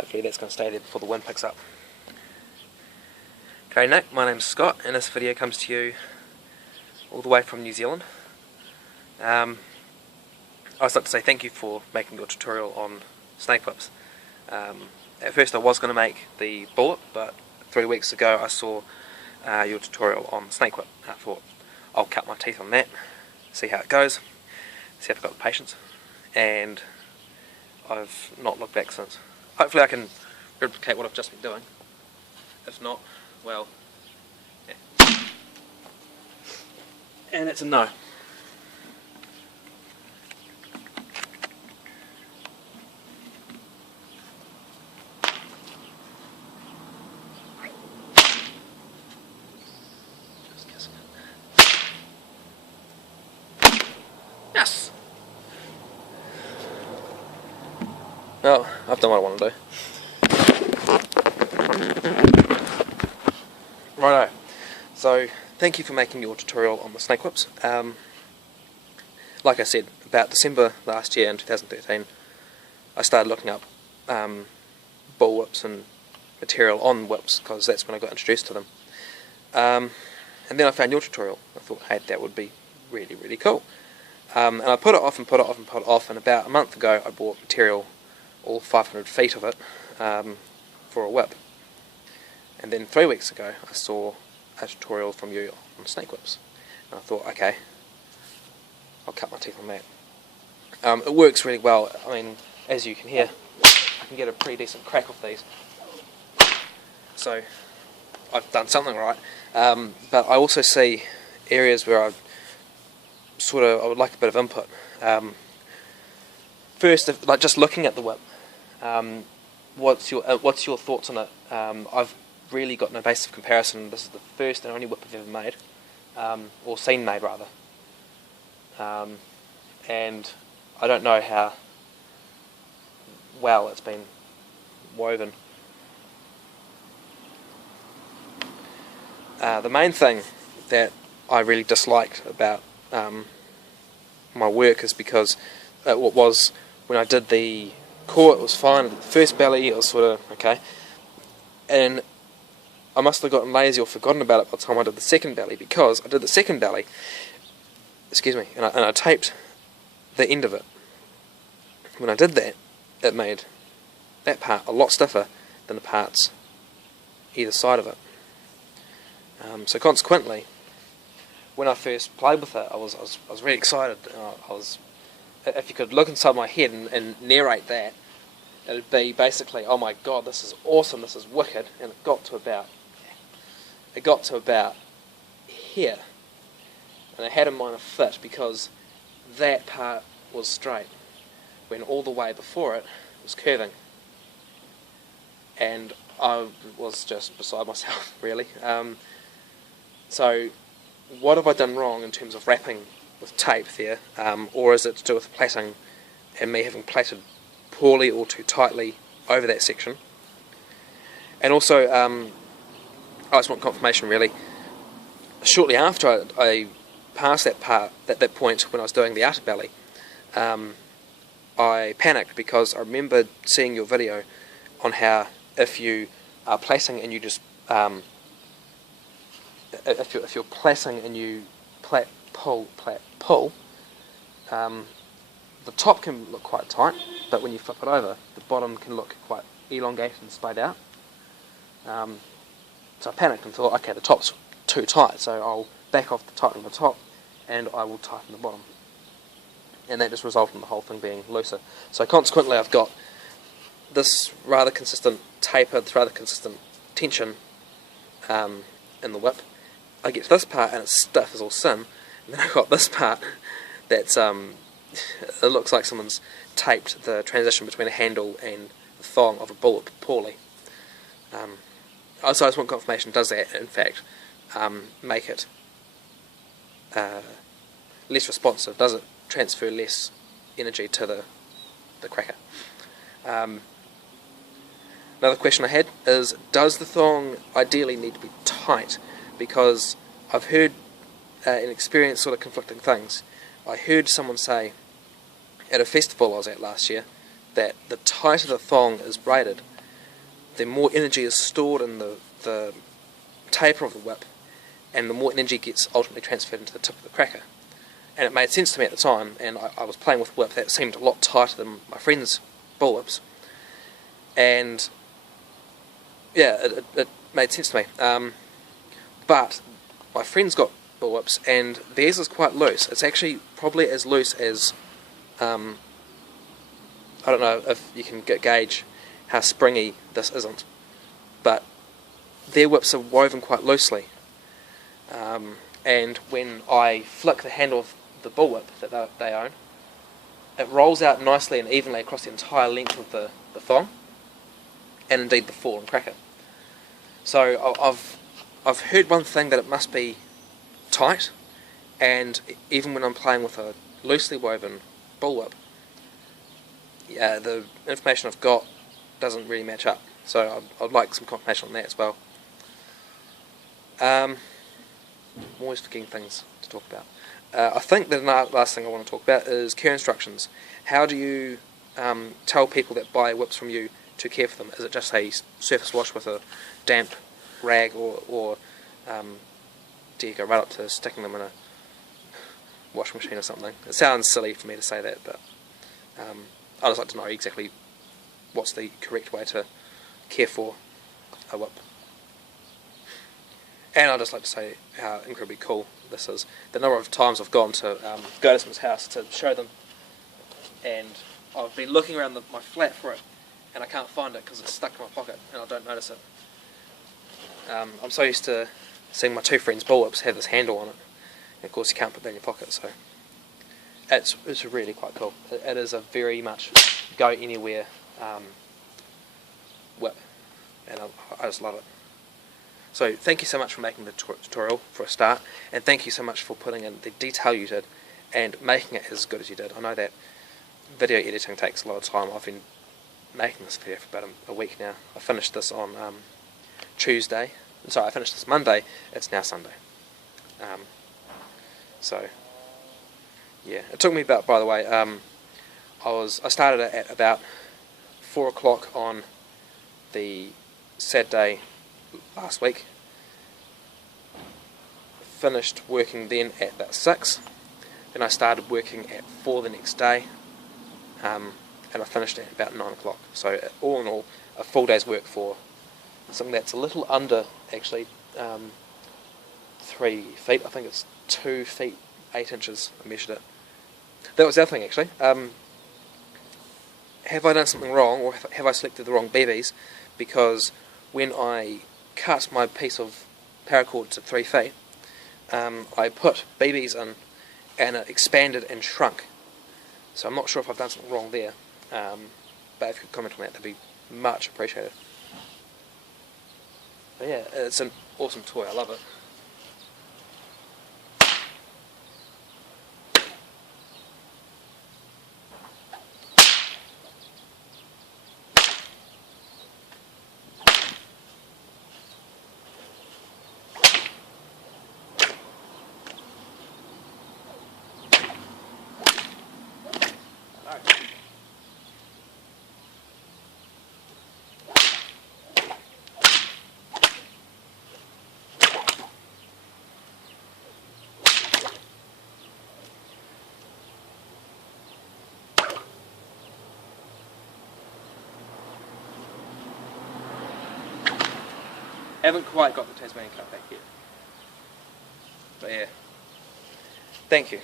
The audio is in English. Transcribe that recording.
Hopefully that's going to stay there before the wind picks up. Okay Nick, my name's Scott and this video comes to you all the way from New Zealand. I'd just like to say thank you for making your tutorial on snake whips. At first I was going to make the bullet, but 3 weeks ago I saw your tutorial on snake whip. I thought I'll cut my teeth on that, see how it goes, see if I've got the patience, and I've not looked back since. Hopefully I can replicate what I've just been doing. If not, well, yeah. And it's a no. Yes! Well, I've done what I want to do. Righto, so thank you for making your tutorial on the snake whips. Like I said, about December last year in 2013 I started looking up bull whips and material on whips because that's when I got introduced to them. And then I found your tutorial. I thought, hey, that would be really, really cool. And I put it off and put it off and put it off, and about a month ago I bought material, all 500 feet of it, for a whip. And then 3 weeks ago I saw a tutorial from you on snake whips, and I thought, okay, I'll cut my teeth on that. It works really well. I mean, as you can hear, I can get a pretty decent crack off these, so I've done something right. But I also see areas where I would like a bit of input. First, like just looking at the whip, what's your thoughts on it? I've really got no base of comparison. This is the first and only whip I've ever made, or seen made rather, and I don't know how well it's been woven. The main thing that I really disliked about my work is because what was when I did the core, it was fine. The first belly, it was sort of okay, and I must have gotten lazy or forgotten about it by the time I did the second belly, because I did the second belly, excuse me, and I taped the end of it. When I did that, it made that part a lot stiffer than the parts either side of it. So consequently, when I first played with it, I was really excited. If you could look inside my head and narrate that, it'd be basically, oh my god, this is awesome, this is wicked, and it got to about here, and I had in mind a fit because that part was straight, when all the way before it was curving, and I was just beside myself, really. So what have I done wrong in terms of wrapping with tape there, or is it to do with plaiting and me having plaited poorly or too tightly over that section? And also, I just want confirmation really. Shortly after I passed that part, that point when I was doing the outer belly, I panicked because I remember seeing your video on how if you are plaiting and you just if you're plaiting and you plait, pull, the top can look quite tight, but when you flip it over, the bottom can look quite elongated and splayed out. So I panicked and thought, okay, the top's too tight, so I'll back off the tightening the top, and I will tighten the bottom. And that just resulted in the whole thing being looser. So consequently, I've got this rather consistent taper, this rather consistent tension in the whip. I get to this part and it's stiff as all sin, and then I've got this part that's it looks like someone's taped the transition between a handle and the thong of a bullet poorly. So I just want confirmation, does that in fact make it less responsive? Does it transfer less energy to the cracker? Another question I had is, does the thong ideally need to be tight? Because I've heard and experienced sort of conflicting things. I heard someone say at a festival I was at last year that the tighter the thong is braided, the more energy is stored in the taper of the whip, and the more energy gets ultimately transferred into the tip of the cracker. And it made sense to me at the time, and I was playing with a whip that seemed a lot tighter than my friend's bull whips, and yeah, it made sense to me. But my friend's got bull whips, and theirs is quite loose. It's actually probably as loose as, I don't know if you can gauge how springy this isn't, but their whips are woven quite loosely. And when I flick the handle of the bull whip that they own, it rolls out nicely and evenly across the entire length of the thong, and indeed the fall and cracker. So I've heard one thing, that it must be tight, and even when I'm playing with a loosely woven bull whip, yeah, the information I've got doesn't really match up. So I'd like some confirmation on that as well. I'm always forgetting things to talk about. I think the last thing I want to talk about is care instructions. How do you tell people that buy whips from you to care for them? Is it just a surface wash with a damp rag, or do you go right up to sticking them in a washing machine or something? It sounds silly for me to say that, but I'd just like to know exactly what's the correct way to care for a whip. And I'd just like to say how incredibly cool this is. The number of times I've gone to go to someone's house to show them, and I've been looking around my flat for it, and I can't find it because it's stuck in my pocket and I don't notice it. I'm so used to seeing my two friends' bull whips have this handle on it, and of course you can't put that in your pocket, so it's really quite cool. It is a very much go anywhere whip, and I just love it. So thank you so much for making the tutorial for a start, and thank you so much for putting in the detail you did and making it as good as you did. I know that video editing takes a lot of time. I've been making this video for about a week now. I finished this on Tuesday. Sorry, I finished this Monday. It's now Sunday. So yeah, it took me about, by the way, I started it at about 4 o'clock on the Saturday last week, finished working then at about 6, then I started working at 4 the next day, and I finished at about 9 o'clock. So all in all, a full day's work for something that's a little under, actually, 3 feet. I think it's 2 feet 8 inches. I measured it. That was the other thing, actually. Have I done something wrong, or have I selected the wrong BBs? Because when I cut my piece of paracord to 3 feet, I put BBs in, and it expanded and shrunk. So I'm not sure if I've done something wrong there, but if you could comment on that, that'd be much appreciated. But yeah, it's an awesome toy. I love it. Haven't quite got the Tasmanian cut back yet. But yeah, thank you.